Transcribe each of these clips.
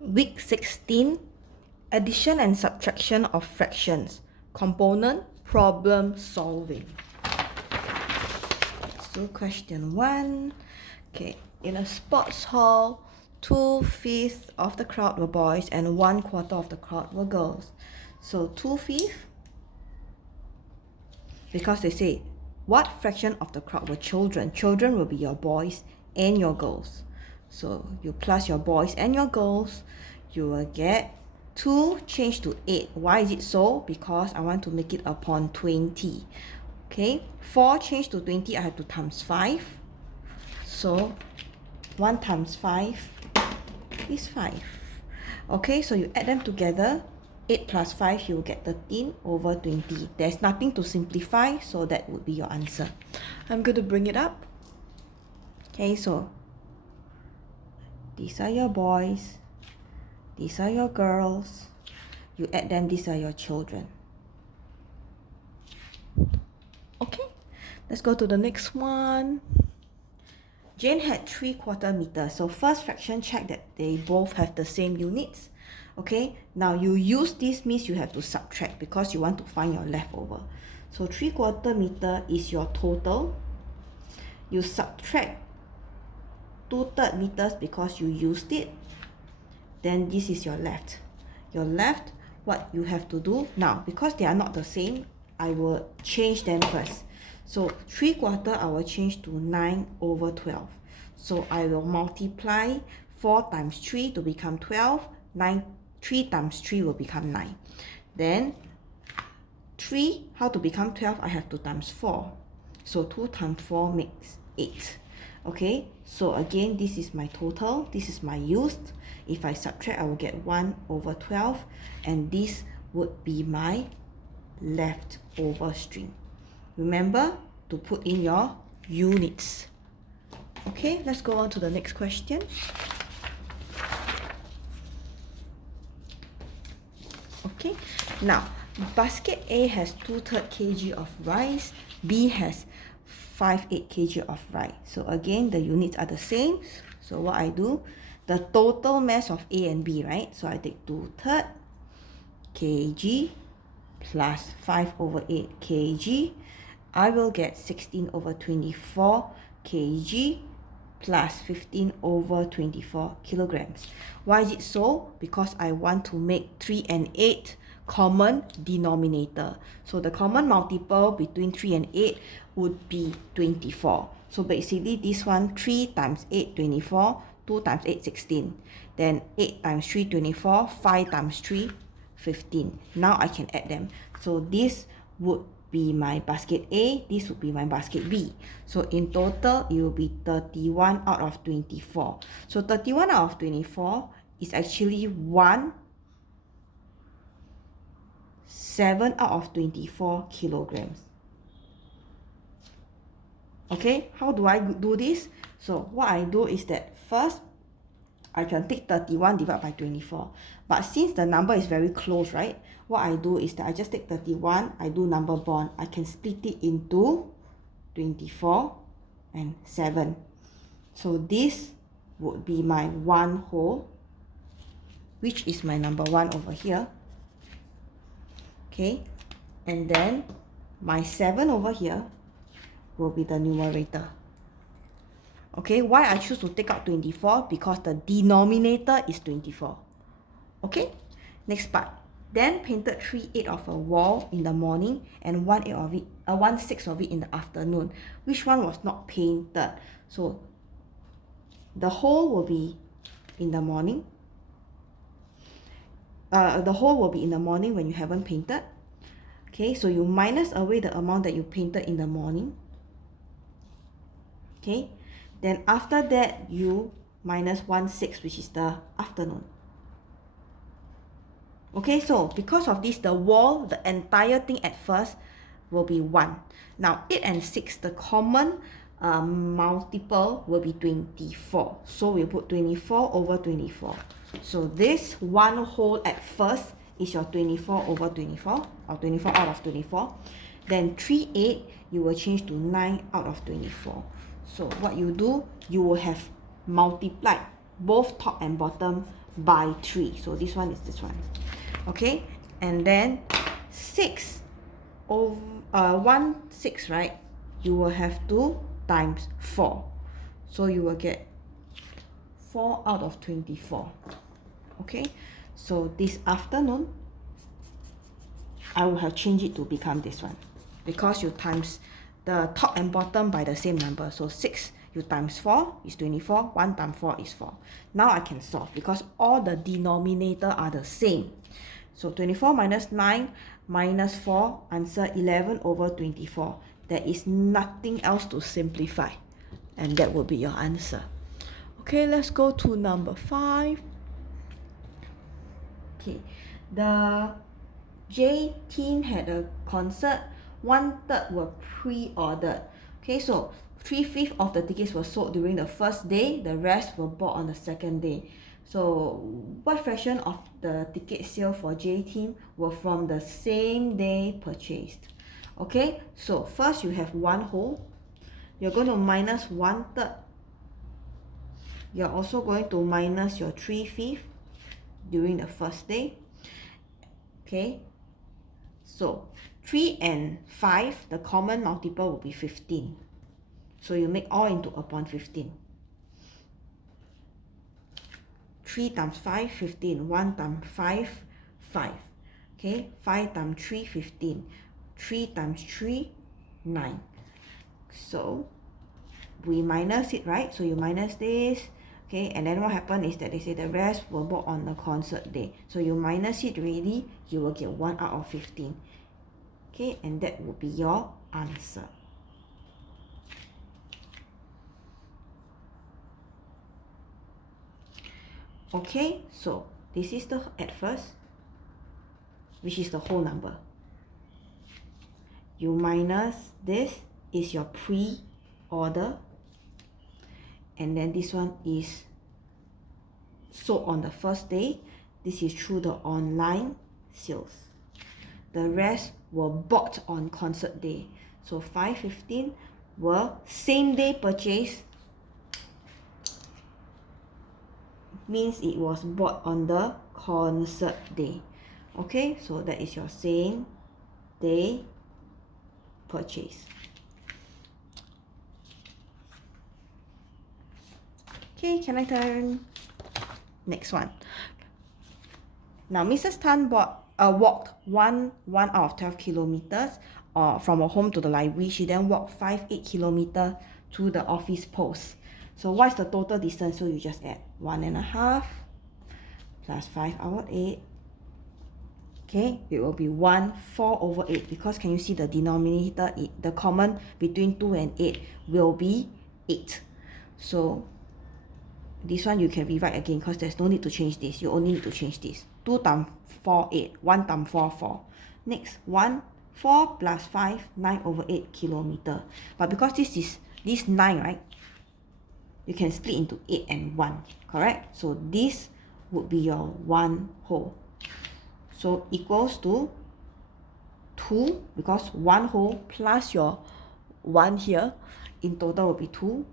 Week 16, addition and subtraction of fractions. Component, problem solving. So question 1. Okay, in a sports hall, 2/5 of the crowd were boys and 1/4 of the crowd were girls. So 2/5, because they say, what fraction of the crowd were children? Children will be your boys and your girls. So you plus your boys and your girls, you will get 2 changed to 8. Why is it so? Because I want to make it upon 20. Okay, 4 changed to 20, I have to times 5. So 1 times 5 is 5. Okay, so you add them together. 8 plus 5, you will get 13 over 20. There's nothing to simplify, so that would be your answer. I'm going to bring it up. Okay, so these are your boys. These are your girls. You add them, these are your children. Okay, let's go to the next one. Jane had 3/4 meters. So first fraction, check that they both have the same units. Okay, now you use this means you have to subtract because you want to find your leftover. So 3/4 meter is your total. You subtract 2/3 meters because you used it. Then this is your left. Your left, what you have to do now, because they are not the same, I will change them first. So 3/4 I will change to 9 over 12. So I will multiply 4 times 3 to become 12. 3 times 3 will become 9. Then 3, how to become 12? I have to times 4. So 2 times 4 makes 8. Okay, so again, this is my total. This is my used. If I subtract, I will get 1 over 12. And this would be my leftover string. Remember to put in your units. Okay, let's go on to the next question. Okay, now basket A has 2/3 kg of rice, B has 5/8 kg of rice. So again, the units are the same. So what I do, the total mass of A and B, right? So I take 2/3 kg plus 5 over 8 kg. I will get 16 over 24 kg plus 15 over 24 kilograms. Why is it so? Because I want to make 3 and 8 common denominator. So the common multiple between 3 and 8 would be 24. So basically this one, 3 times 8, 24, 2 times 8, 16. Then 8 times 3, 24, 5 times 3, 15. Now I can add them. So this would be my basket A, this would be my basket B. So in total, it will be 31 out of 24. So 31 out of 24 is actually 7 out of 24 kilograms. Okay, how do I do this? So what I do is that first, I can take 31 divided by 24. But since the number is very close, right? What I do is that I just take 31, I do number bond. I can split it into 24 and 7. So this would be my 1 whole, which is my number 1 over here. Okay, and then my 7 over here will be the numerator. Okay, why I choose to take out 24? Because the denominator is 24. Okay, next part. Then painted 3/8 of a wall in the morning and 1/8 of it, 1/6 of it in the afternoon. Which one was not painted? So the whole will be in the morning. The whole will be in the morning when you haven't painted. Okay, so you minus away the amount that you painted in the morning. Okay, then after that you minus 1/6, which is the afternoon. Okay, so because of this, the wall, the entire thing at first will be 1. Now 8 and 6, the common multiple will be 24. So we put 24 over 24. So this 1 whole at first is your 24 over 24, or 24 out of 24. Then 3/8, you will change to 9 out of 24. So what you do, you will have multiplied both top and bottom by 3. So this one is this one. Okay, and then 6 over 1 6, right? You will have to times 4. So you will get 4 out of 24. Okay, so this afternoon I will have changed it to become this one, because you times the top and bottom by the same number. So 6 you times 4 is 24, 1 times 4 is 4. Now I can solve because all the denominator are the same. So 24 minus 9 minus 4, answer 11 over 24. There is nothing else to simplify, and that will be your answer. Okay, let's go to number 5. Okay, the J team had a concert. 1/3 were pre-ordered. Okay, so 3/5 of the tickets were sold during the first day. The rest were bought on the second day. So what fraction of the ticket sale for J team were from the same day purchased? Okay, so first you have 1 whole. You're going to minus 1/3. You're also going to minus your 3/5 during the first day. Okay, so 3 and 5, the common multiple will be 15. So you make all into upon 15. 3 times 5, 15. 1 times 5, 5. Okay, 5 times 3, 15. 3 times 3, 9. So we minus it, right? So you minus this. Okay, and then what happened is that they say the rest were bought on the concert day. So you minus it really, you will get 1 out of 15. Okay, and that would be your answer. Okay, so this is the at first, which is the whole number. You minus this is your pre-order, and then this one is sold on the first day. This is through the online sales. The rest were bought on concert day. So 515 were same day purchase, means it was bought on the concert day. Okay, so that is your same day purchase. Okay, can I turn? Next one. Now Mrs. Tan walked one out of 12 kilometers from her home to the library. She then walked 8 kilometers to the office post. So what's the total distance? So you just add 1.5 plus 5 over 8. Okay, it will be 4 over 8, because can you see the denominator, the common between 2 and 8 will be 8. So this one you can rewrite again, because there's no need to change this. You only need to change this. 2 times 4, 8. 1 times 4, 4. Next, 4 plus 5, 9 over 8 kilometer. But because this 9, right? You can split into 8 and 1, correct? So this would be your 1 whole. So equals to 2, because 1 whole plus your 1 here, in total will be 2,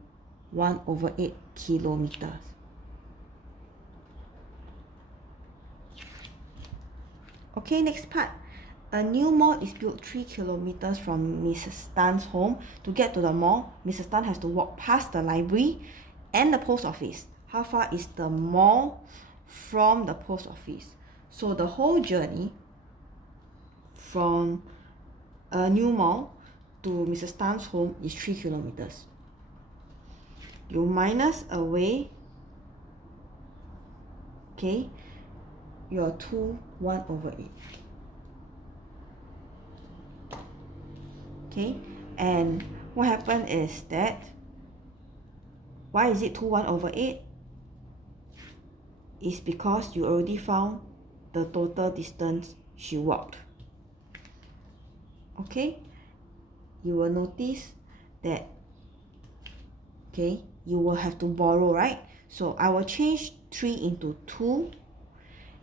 1 over 8 kilometers. Okay, next part. A new mall is built 3 kilometers from Mrs. Tan's home. To get to the mall, Mrs. Tan has to walk past the library and the post office. How far is the mall from the post office? So the whole journey from a new mall to Mrs. Tan's home is 3 kilometers. You minus away, okay, your 1 over 8. Okay, and what happened is that, why is it 1 over 8? It's because you already found the total distance she walked. Okay, you will notice that, okay, you will have to borrow, right? So I will change 3 into 2,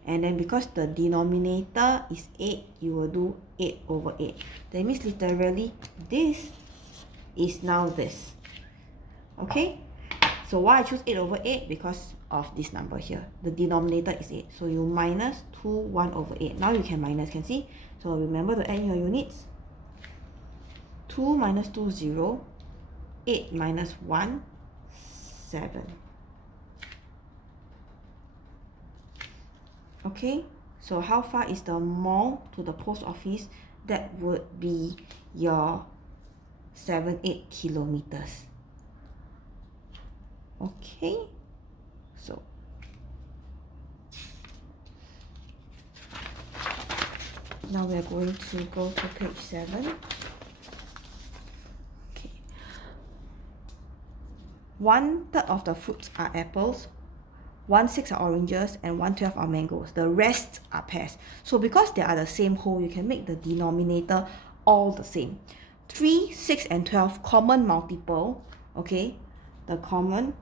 and then because the denominator is 8, you will do 8 over 8. That means literally this is now this. Okay, So why I choose 8 over 8? Because of this number here. The denominator is 8. So you minus 2, 1 over 8. Now you can minus, can see? So remember to add in your units. 2 minus 2, 0. 8 minus 1, 7. Okay, so how far is the mall to the post office? That would be your 8 kilometers. Okay, so now we are going to go to page 7. Okay, 1/3 of the fruits are apples, 1/6 are oranges, and 1/12 are mangoes. The rest are pears. So because they are the same whole, you can make the denominator all the same. 3, 6, and 12 common multiple. Okay, the common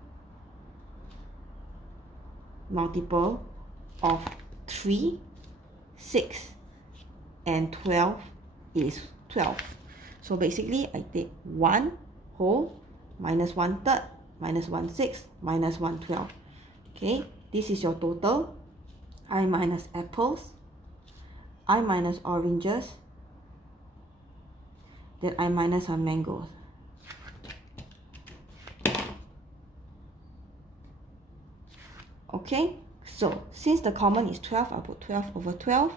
multiple of 3, 6, and 12 is 12. So basically, I take 1 whole minus 1/3 minus 1/6 minus 1/12. Okay, this is your total. I minus apples, I minus oranges, then I minus some mangoes. Okay, so since the common is 12, I'll put 12 over 12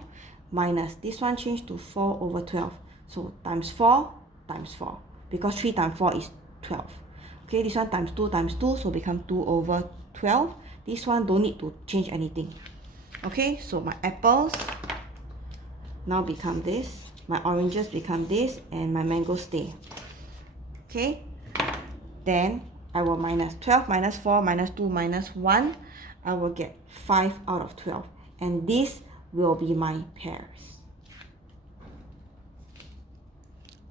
minus this one change to 4 over 12. So times 4 times 4, because 3 times 4 is 12. Okay, this one times 2, so become 2 over 12. This one don't need to change anything. Okay, so my apples now become this, my oranges become this, and my mangoes stay. Okay, then I will minus 12 minus 4 minus 2 minus 1. I will get 5 out of 12. And this will be my pairs.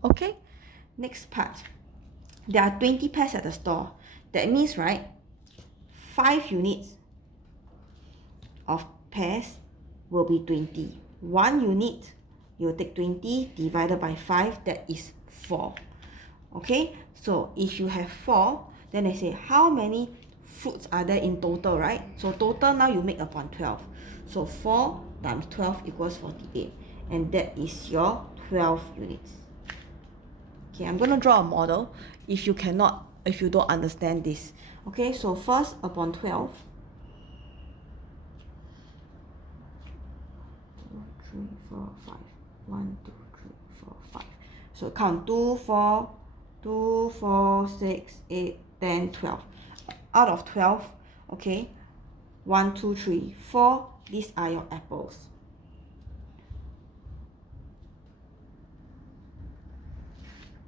Okay, next part. There are 20 pairs at the store. That means, right, 5 units of pairs will be 20. 1 unit, you will take 20 divided by 5, that is 4. Okay, so if you have 4, then I say how many fruits are there in total, right? So total now you make upon 12. So 4 times 12 equals 48. And that is your 12 units. Okay, I'm going to draw a model if you don't understand this. Okay, so first upon 12. 2, 3, 4, 5. 1, 2, 3, 4, 5. So count 2, 4, 2, 4, 6, 8, 10, 12. Out of 12, okay, 1, 2, 3, 4, these are your apples.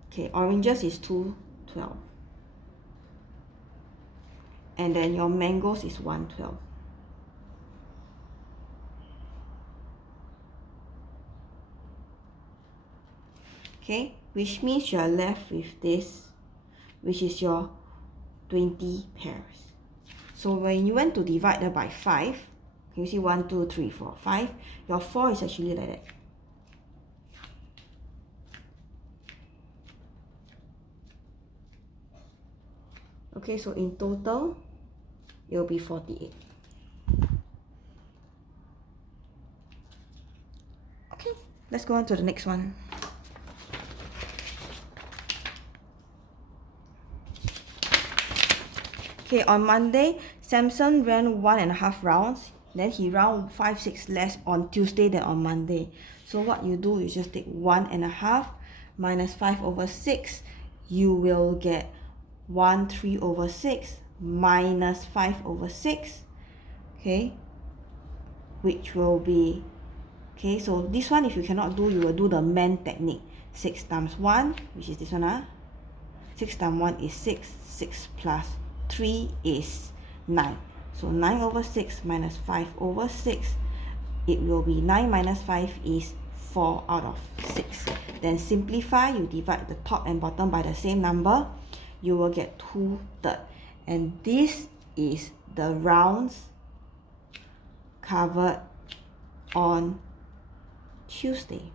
Okay, oranges is 2, 12. And then your mangoes is 1, 12. Okay, which means you are left with this, which is your 20 pairs. So when you went to divide that by 5, can you see 1, 2, 3, 4, 5? Your 4 is actually like that. Okay, so in total, it will be 48. Okay, let's go on to the next one. Okay, on Monday, Samson ran 1.5 rounds. Then he ran 5, 6 less on Tuesday than on Monday. So what you do is just take 1.5 minus 5 over 6. You will get 1, 3 over 6 minus 5 over 6. Okay, which will be, okay, so this one if you cannot do, you will do the man technique. 6 times 1, which is this one. 6 times 1 is 6. 6 plus 3 is 9. So 9 over 6 minus 5 over 6, it will be 9 minus 5 is 4 out of 6. Then simplify, you divide the top and bottom by the same number, you will get 2/3. And this is the rounds covered on Tuesday.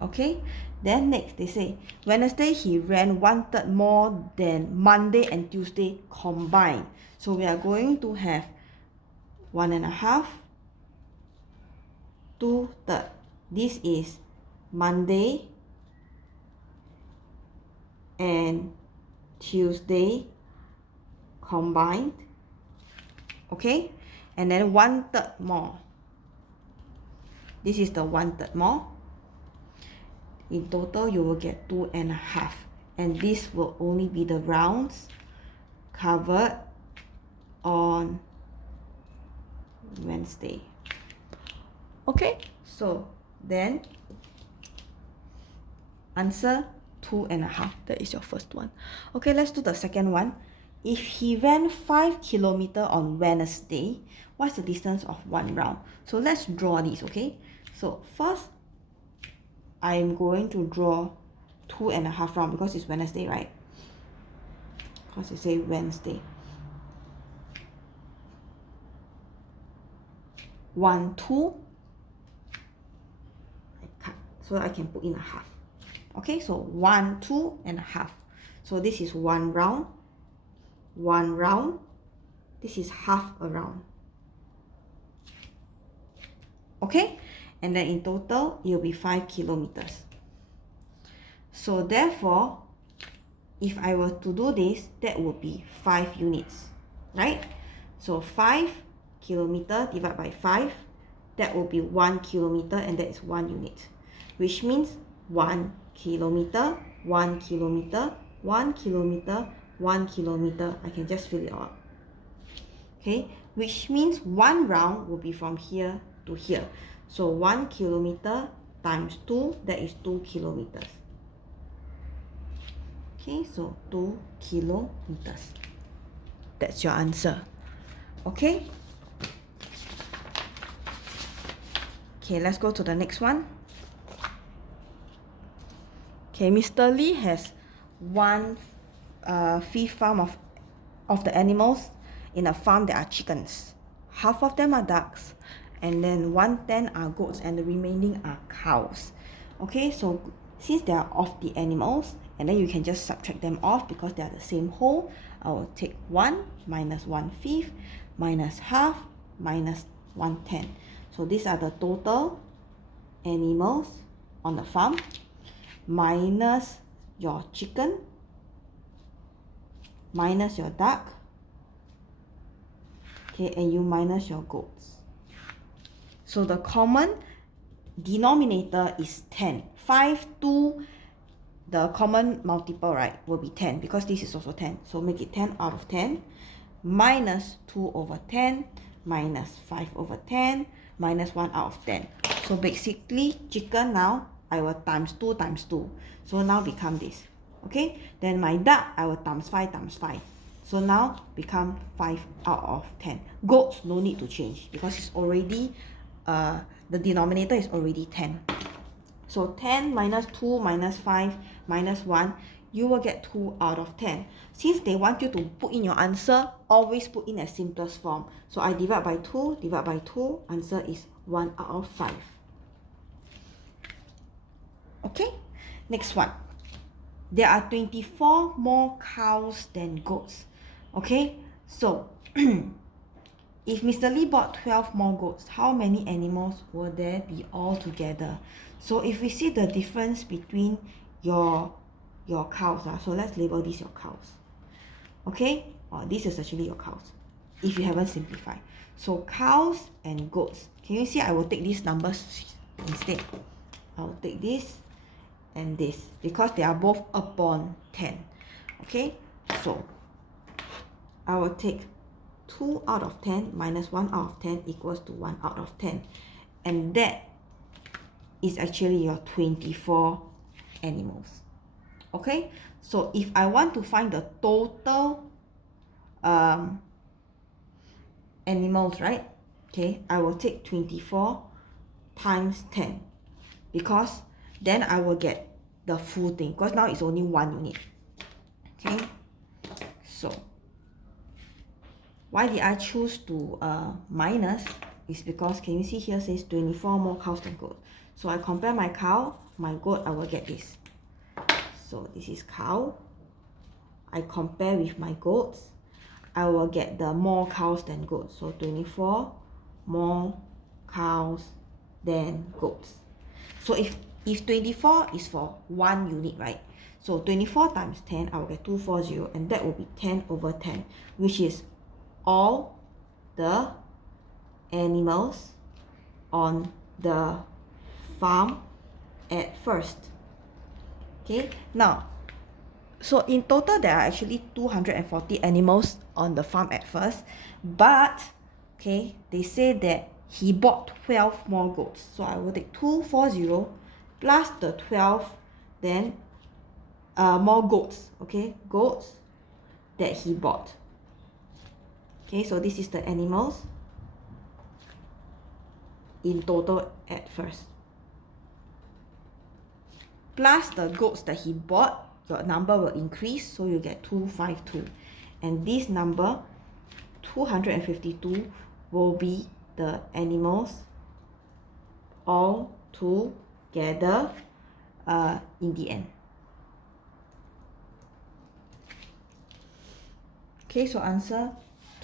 Okay, Then next, they say, Wednesday he ran 1/3 more than Monday and Tuesday combined. So we are going to have 1.5, 2/3. This is Monday and Tuesday combined. Okay? And then 1/3 more. This is the 1/3 more. In total, you will get 2.5. And this will only be the rounds covered on Wednesday. Okay, so then answer 2.5. That is your first one. Okay, let's do the second one. If he ran 5 kilometers on Wednesday, what's the distance of one round? So let's draw this, okay? So first, I'm going to draw 2.5 round because it's Wednesday, right? Because it say Wednesday. 1, 2. I cut so I can put in a half. Okay, so 1, 2.5. So this is one round. One round. This is half a round. Okay, and then in total it will be 5 kilometers. So therefore, if I were to do this, that would be 5 units, right? So 5 kilometer divided by 5, that will be 1 kilometer, and that is 1 unit, which means 1 kilometer, 1 kilometer, 1 kilometer, 1 kilometer. I can just fill it out. Okay, which means one round will be from here to here. So 1 kilometer times 2, that is 2 kilometers. Okay, so 2 kilometers. That's your answer. Okay. Okay, let's go to the next one. Okay, Mr. Lee has 1/5 farm of the animals in a farm that are chickens. Half of them are ducks, and then 1/10 are goats, and the remaining are cows. Okay, so since they are of the animals, and then you can just subtract them off because they are the same whole. I will take 1 minus 1/5 minus half minus 1/10. So these are the total animals on the farm minus your chicken minus your duck, okay, and you minus your goats. So the common denominator is 10. 5 to the common multiple, right, will be 10 because this is also 10. So make it 10 out of 10 minus 2 over 10 minus 5 over 10 minus 1 out of 10. So basically, chicken now, I will times 2 times 2. So now become this. Okay, then my duck, I will times 5 times 5. So now become 5 out of 10. Goats no need to change because it's already, the denominator is already 10. So 10 minus 2 minus 5 minus 1, you will get 2 out of 10. Since they want you to put in your answer, always put in a simplest form. So I divide by 2, divide by 2, answer is 1 out of 5. Okay, next one. There are 24 more cows than goats. Okay, so if Mr. Lee bought 12 more goats, how many animals will there be altogether? So if we see the difference between your cows, so let's label this your cows. Okay, this is actually your cows if you haven't simplified. So cows and goats. Can you see I will take these numbers instead? I will take this and this because they are both upon 10. Okay, so I will take 2 out of 10 minus 1 out of 10 equals to 1 out of 10. And that is actually your 24 animals. Okay, so if I want to find the total animals, right? Okay, I will take 24 times 10 because then I will get the full thing because now it's only 1 unit. Okay, so why did I choose to minus is because, can you see here says 24 more cows than goats. So I compare my cow, my goat, I will get this. So this is cow. I compare with my goats. I will get the more cows than goats. So 24 more cows than goats. So if 24 is for 1 unit, right? So 24 times 10, I will get 240, and that will be 10 over 10, which is all the animals on the farm at first. Okay, now, so in total there are actually 240 animals on the farm at first, but okay, they say that he bought 12 more goats. So I will take 240 plus the 12, then more goats, okay, goats that he bought. Okay, so this is the animals in total at first, plus the goats that he bought. Your number will increase, so you get 252, and this number 252 will be the animals all together in the end. Okay, so answer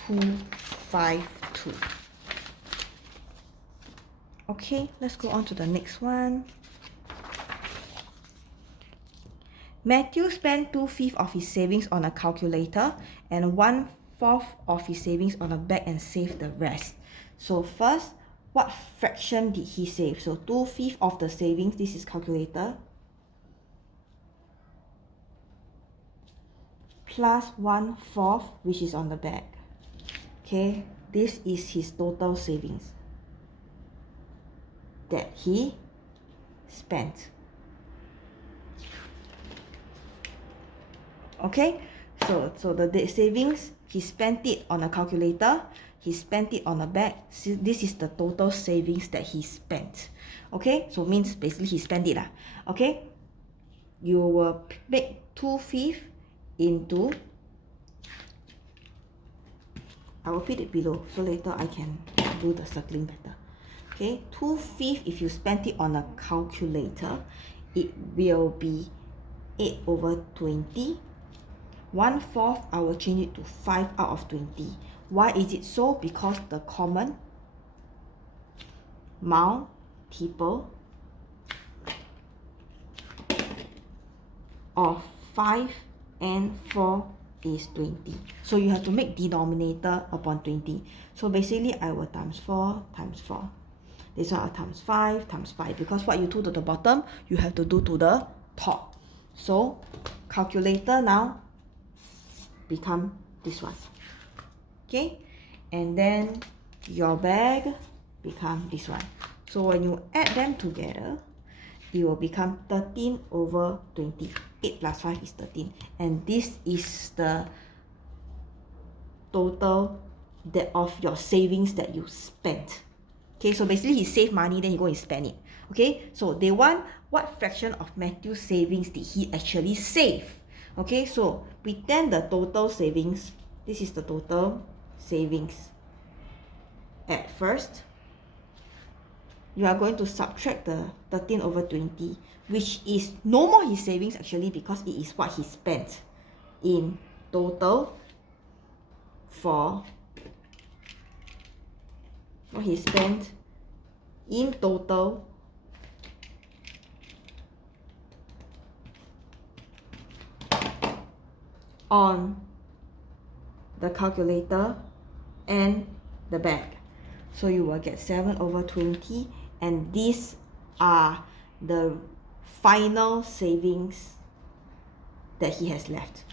252. Okay, let's go on to the next one. Matthew spent 2/5 of his savings on a calculator and 1/4 of his savings on a bag and saved the rest. So first, what fraction did he save? So 2/5 of the savings, this is calculator, plus 1/4, which is on the bag. Okay, this is his total savings that he spent. Okay, so the savings, he spent it on a calculator, he spent it on a bag. So this is the total savings that he spent. Okay, so means basically he spent it lah. Okay, you will make 2/5 into, I will put it below so later I can do the circling better. Okay, 2/5, if you spent it on a calculator, it will be 8 over 20. 1/4, I will change it to 5 out of 20. Why is it so? Because the common multiple of 5 and 4 is 20. So you have to make denominator upon 20. So basically I will times 4 times 4. This one I times 5 times 5, because what you do to the bottom, you have to do to the top. So calculator now become this one. Okay, and then your bag become this one. So when you add them together, it will become 13 over 20. 8 plus 5 is 13, and this is the total that of your savings that you spent. Okay, so basically he saved money, then he go and spend it. Okay, so they want what fraction of Matthew's savings did he actually save. Okay, so pretend the total savings, this is the total savings at first. You are going to subtract the 13 over 20, which is no more his savings actually, because it is what he spent in total for what he spent in total on the calculator and the bag. So you will get 7 over 20, and these are the final savings that he has left,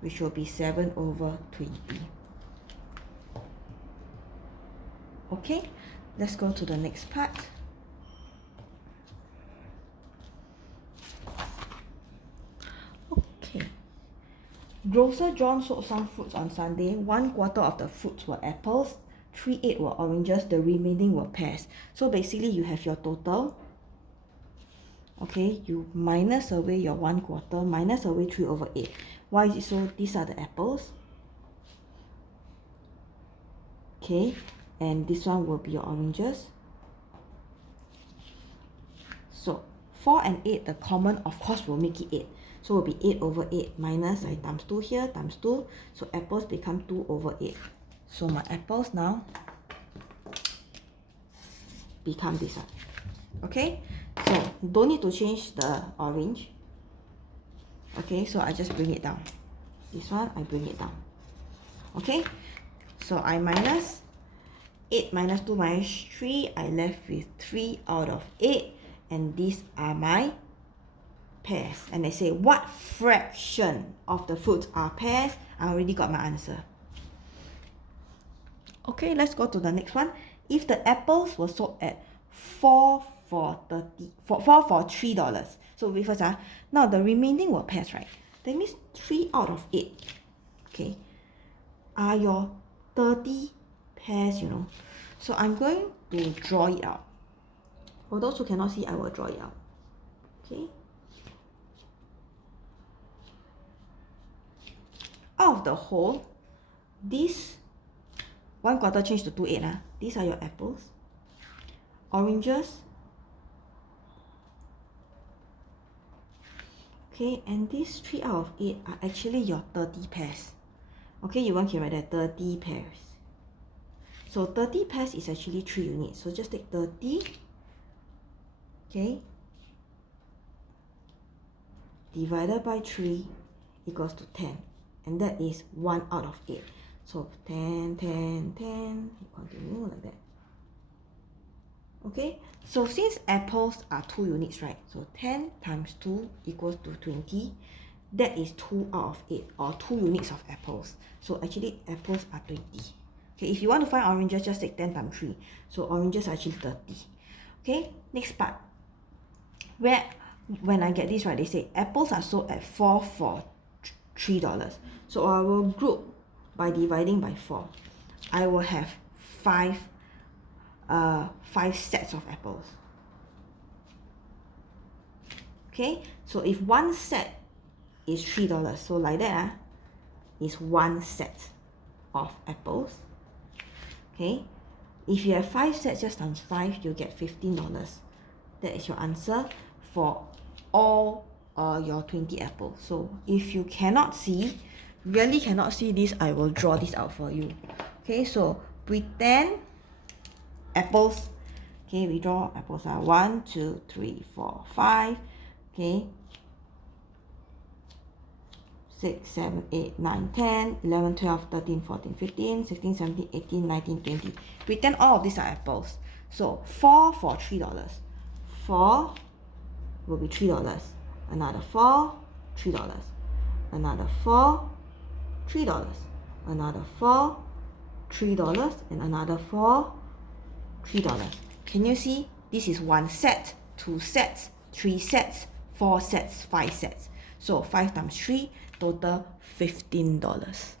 which will be 7 over 20. Okay, let's go to the next part. Okay. Grocer John sold some fruits on Sunday. 1/4 of the fruits were apples, 3/8 were oranges, the remaining were pears. So basically you have your total. Okay, you minus away your 1/4, minus away 3 over 8. Why is it so? These are the apples. Okay, and this one will be your oranges. So 4 and 8, the common of course will make it 8. So it will be 8 over 8 minus, I times 2 here, times 2. So apples become 2 over 8. So my apples now become this one. Okay, so don't need to change the orange. Okay, so I just bring it down. This one, I bring it down. Okay, so I minus 8 minus 2 minus 3, I left with 3 out of 8, and these are my pears. And they say, what fraction of the fruits are pears? I already got my answer. Okay, let's go to the next one. If the apples were sold at 4 for $3. So we first now the remaining were pears, right? That means 3 out of 8, okay, are your 30 pears, you know. So I'm going to draw it out. For those who cannot see, I will draw it out. Okay. Out of the whole, this 1/4 change to 2/8. These are your apples. Oranges. Okay, and these 3 out of 8 are actually your 30 pears. Okay, you want to write that 30 pears. So 30 pears is actually 3 units. So just take 30, okay, divided by 3 equals to 10. And that is 1 out of 8. So 10, 10, 10, continue like that. Okay, so since apples are 2 units, right? So 10 times 2 equals to 20. That is 2 out of 8, or 2 units of apples. So actually apples are 20. Okay, if you want to find oranges, just take 10 times 3. So oranges are actually 30. Okay, next part. When I get this right, they say apples are sold at 4 for $3. So I will group by dividing by 4. I will have 5 sets of apples. Okay, so if one set is $3, so like that is 1 set of apples. Okay, if you have 5 sets, just times 5, you'll get $15. That is your answer for all your 20 apples. So if you cannot see, really cannot see this, I will draw this out for you. Okay, so pretend apples. Okay, we draw apples are 1, 2, 3, 4, 5. Okay, 6, 7, 8, 9, 10, 11, 12, 13, 14, 15, 16, 17, 18, 19, 20. Pretend all of these are apples. So 4 for $3. 4 will be $3. Another 4, $3. Another 4, $3. Another 4, $3. And another 4, $3. Can you see? This is 1 set, 2 sets, 3 sets, 4 sets, 5 sets. So 5 times 3, total $15.